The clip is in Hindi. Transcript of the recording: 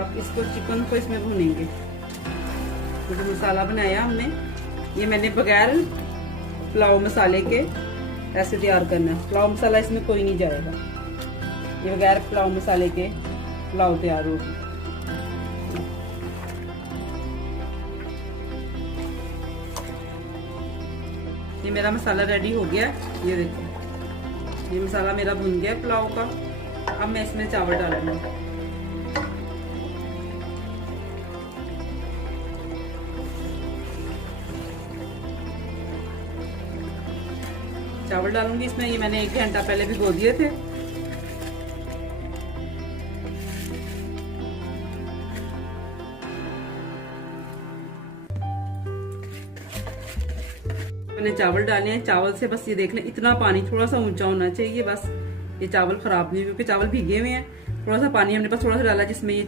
अब इसको चिकन को इसमें भूनेंगे। तो जो मसाला बनाया हमने, ये मैंने बगैर पुलाव मसाले के ऐसे तैयार करना है। पुलाव मसाला इसमें कोई नहीं जाएगा, ये बगैर पुलाव मसाले के पुलाव तैयार होगी। ये मेरा मसाला रेडी हो गया, ये देखो ये मसाला मेरा भुन गया पुलाव का। अब मैं इसमें चावल डालूंगी। चावल डालूंगी इसमें, ये मैंने 1 घंटा पहले भिगो दिए थे। मैंने चावल डाले हैं। चावल से बस ये देख लें, इतना पानी थोड़ा सा ऊंचा होना चाहिए, बस ये चावल खराब नहीं, क्योंकि चावल भीगे हुए हैं। थोड़ा सा पानी हमने बस थोड़ा सा डाला जिसमें ये